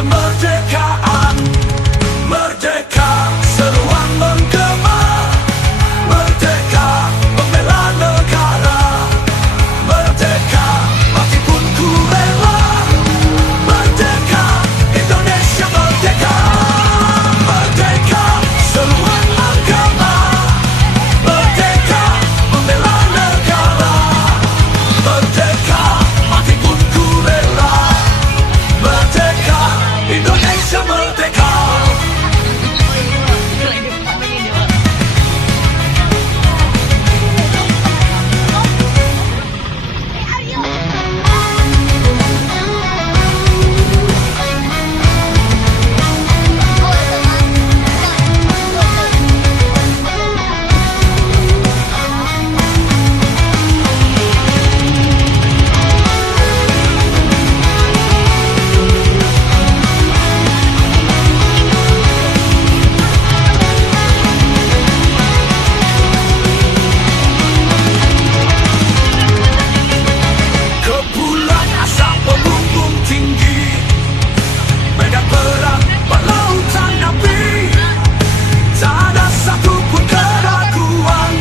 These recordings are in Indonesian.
kemerdekaan. Merdeka, seruan menggema. Merdeka, membela negara. Merdeka, mati pun ku rela. Merdeka, Indonesia merdeka. Merdeka, seruan menggema. Merdeka, membela negara. Merdeka, mati pun ku rela. Merdeka, Indonesia merdeka. Kepulan asap membumbung tinggi, medan perang berlautan api. Tak ada satu pun keraguan,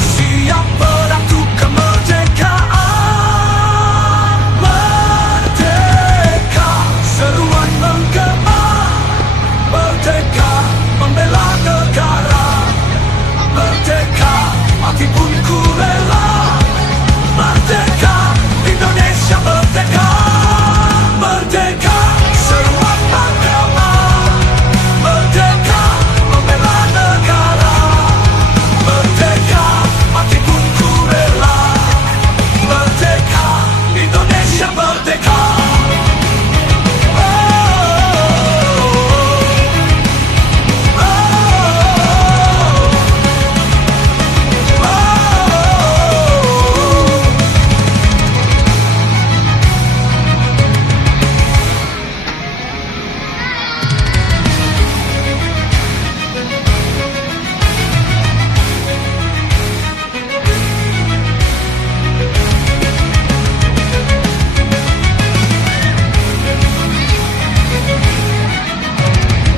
siap perang untuk kemerdekaan. Merdeka, seruan menggema. Merdeka, membela negara. Merdeka, mati pun ku rela. Merdeka, Indonesia merdeka. Merdeka, seruan menggema. Merdeka, membela negara. Merdeka, mati pun ku rela. Merdeka, Indonesia merdeka.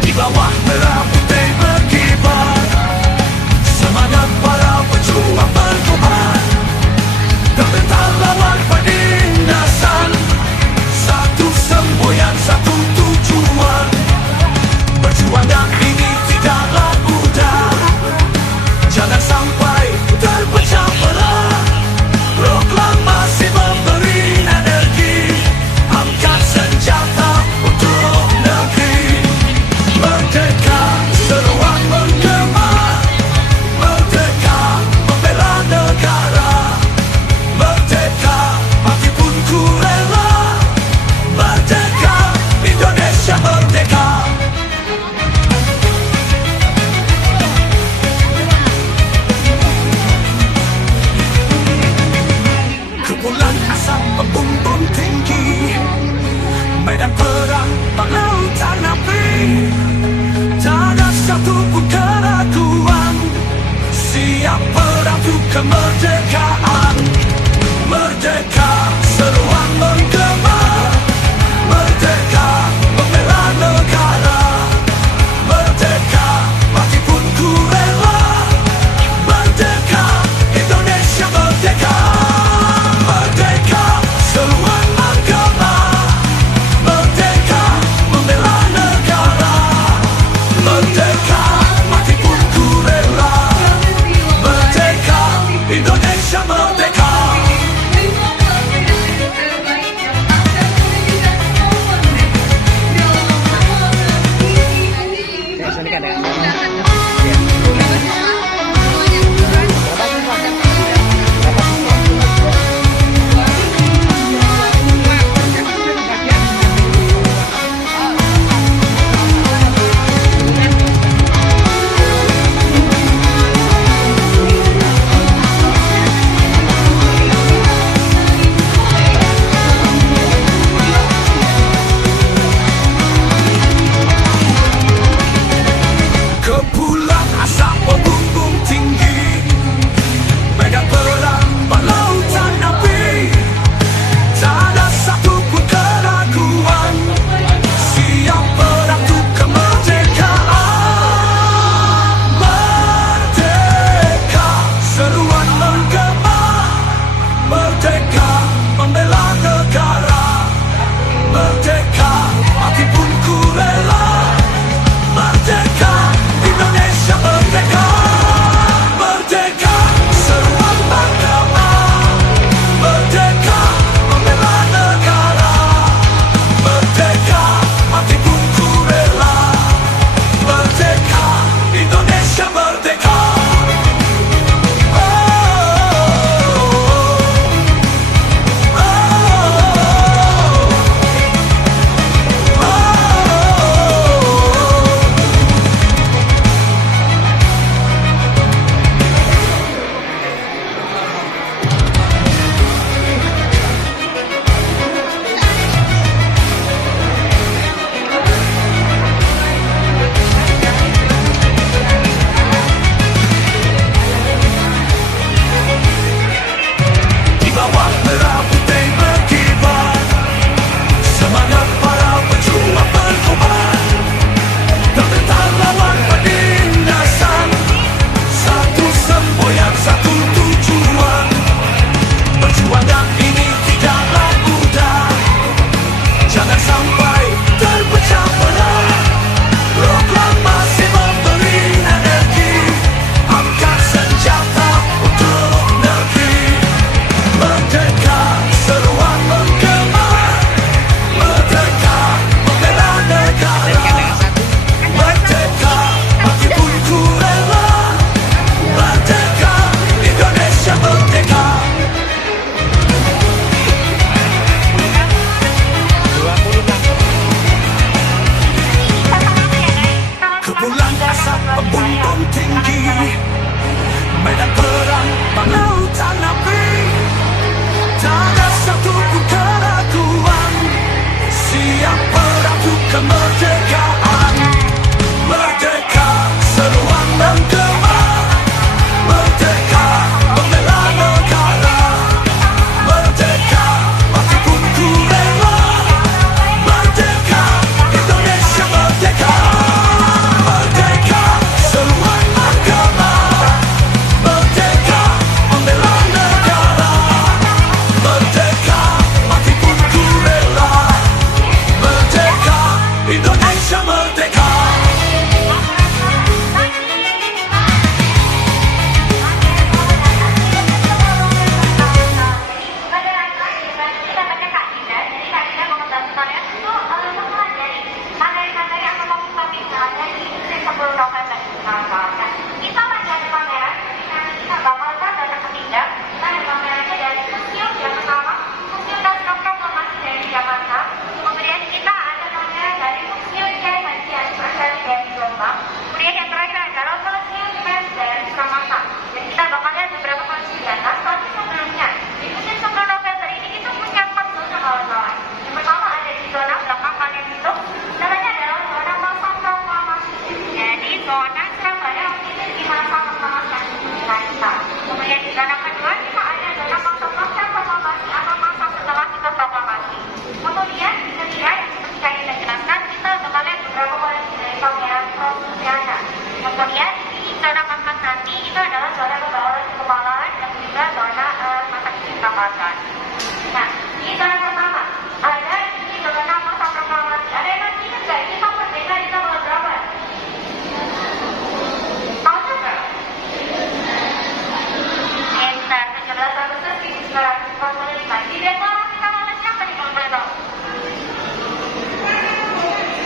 Di bawah merah putih berkibar, semangat para pejuang berkobar. Terbentang lawan penindasan, satu semboyan, satu tujuan. Berjuang dan ini tidaklah mudah, jangan sampai terpecah belah. Proklamasi memberi energi, angkat senjata untuk negeri. Merdeka, seruan menggema. Merdeka, membela negara. Merdeka, mati pun ku rela. Merdeka, Indonesia merdeka. Kepulan asap membumbung tinggi, medan perang berlautan api. Tak ada satu pun keraguan, siap perang untuk kemerdekaan. Merdeka, seruan menggema. Merdeka, membela negara. Merdeka, mati pun ku rela. Merdeka, Indonesia merdeka. Merdeka, seruan menggema. Merdeka, membela negara. Merdeka, mati pun ku rela. Merdeka, Indonesia merdeka. nanti itu adalah zona pembawaan kekebalan dan juga zona masa pernapasan. Nah, di zona pertama ada di zona masa proklamasi. Ada yang nanti nggak kita merdeka di tanggal berapa? Tahu juga? Sekitar 17 Agustus 1945. Di deklarasi tanggal siapa nih kalau boleh tahu?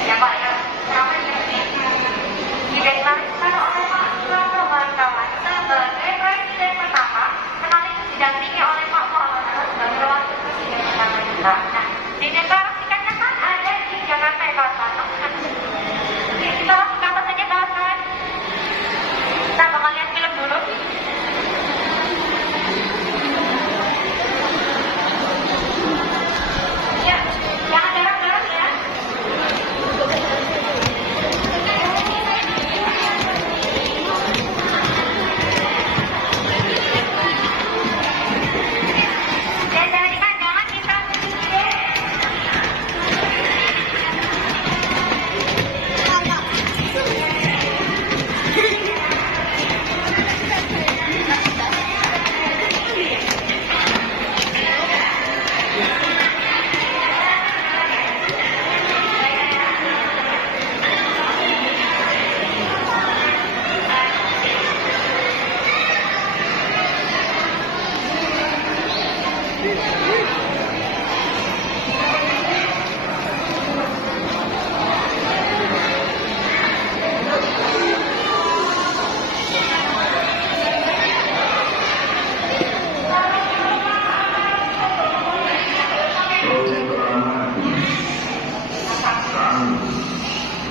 Ya Pak ya, kenapa ini? Dideklarasikan oleh Pak Soekarno kawan-kawan sebagai presiden pertama, sekaligus didampingi oleh Pak Muhammad Hatta sebagai wakil presiden pertama juga. Nah, dideklarasikannya kan ada di Jakarta ya kawan-kawan. Oke, kita langsung apa saja kawan-kawan? Kita bakal lihat film dulu. Ya, jangan garang-garang ya.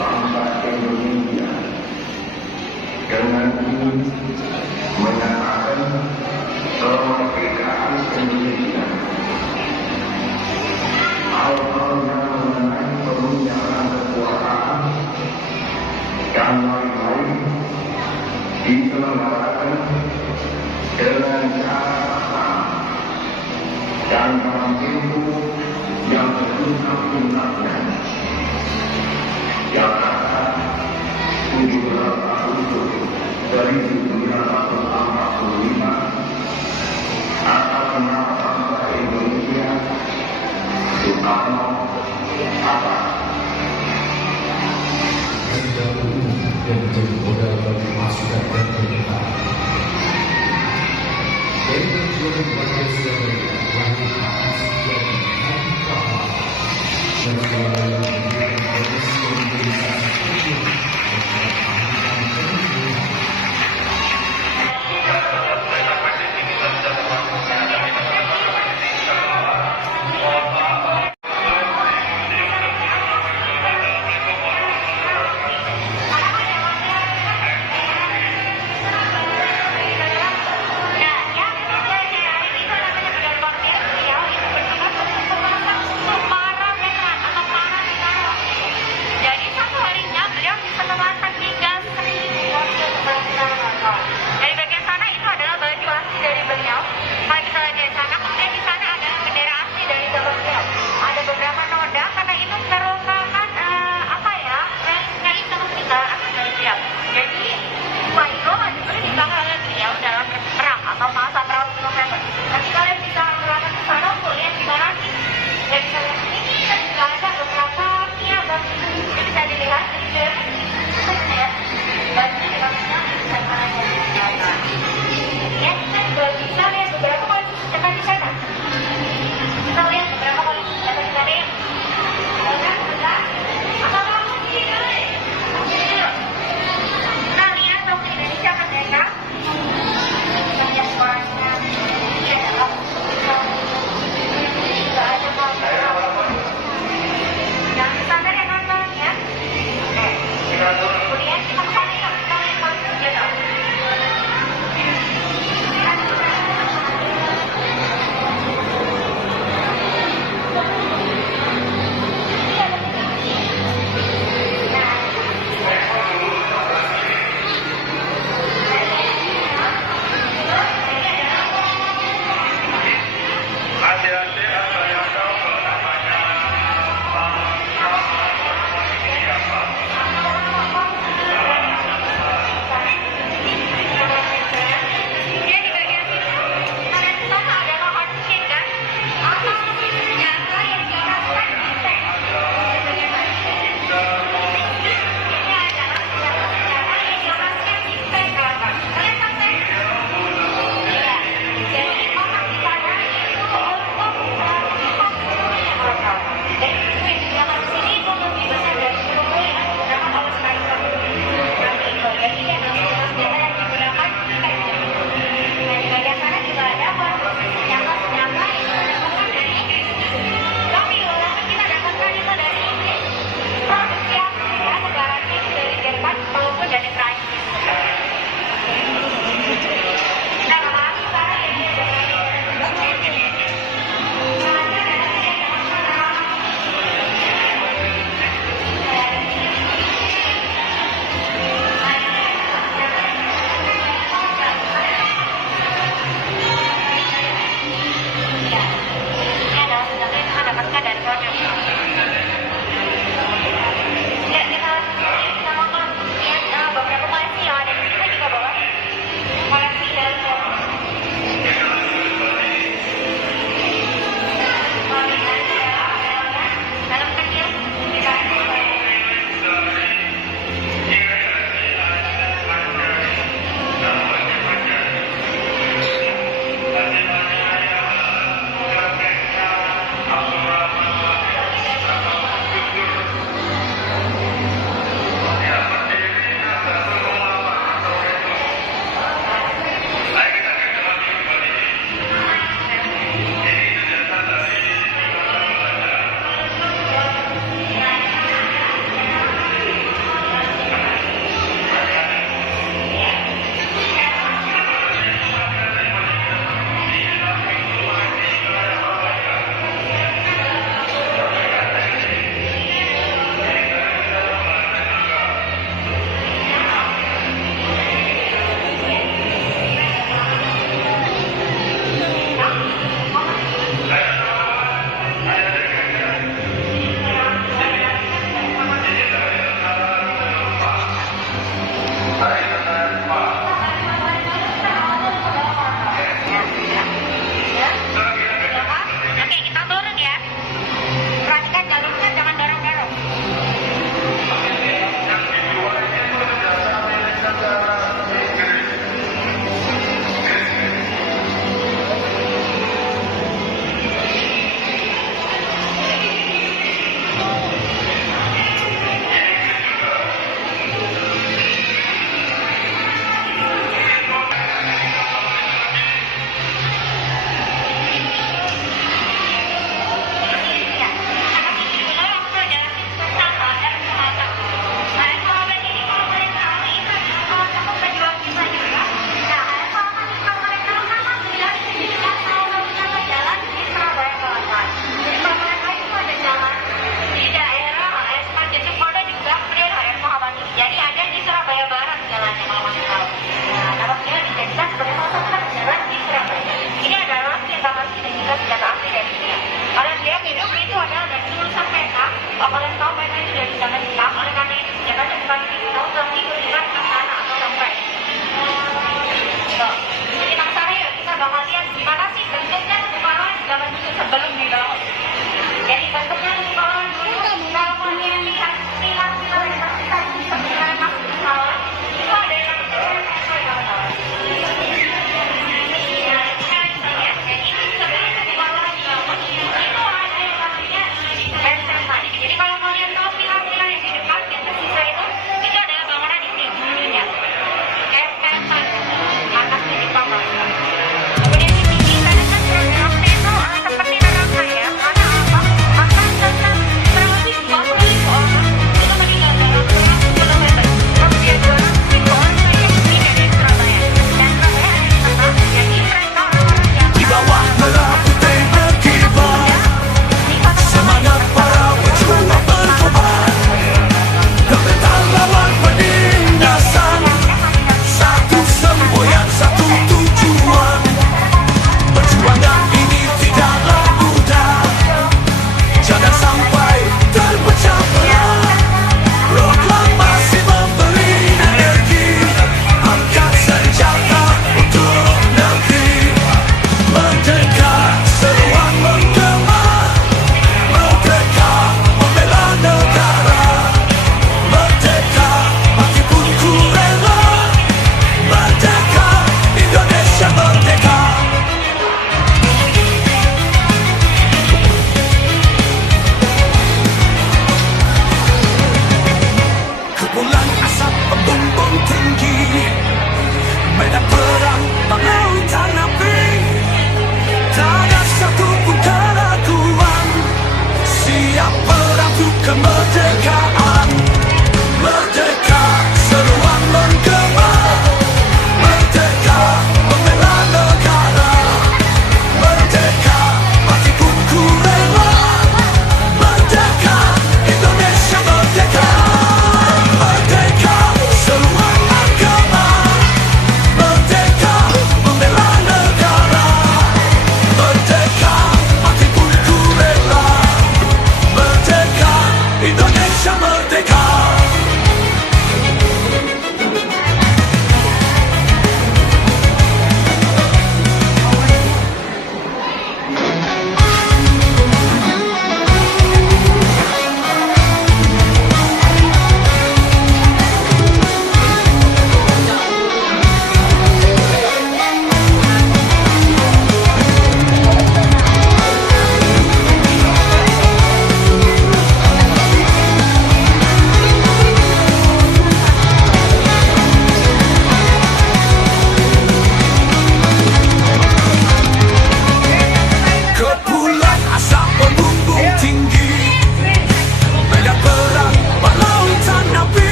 Bangsa Indonesia dengan ini menyatakan kemerdekaan Indonesia. Hal-hal yang mengenai penunjukan kekuasaan dan lain-lain diselenggarakan dengan cara sah dan dalam tempo yang sesudah-sudahnya. Jakarta 17 Agustus 1945 atas nama bangsa Indonesia, Soekarno Hatta. Yang menjadi modal bagi masukan dan pernyataan. Dari perjuangan warga Surabaya, lahir atas menjadi hari pertama dan selalu memberikan proses mobilisasi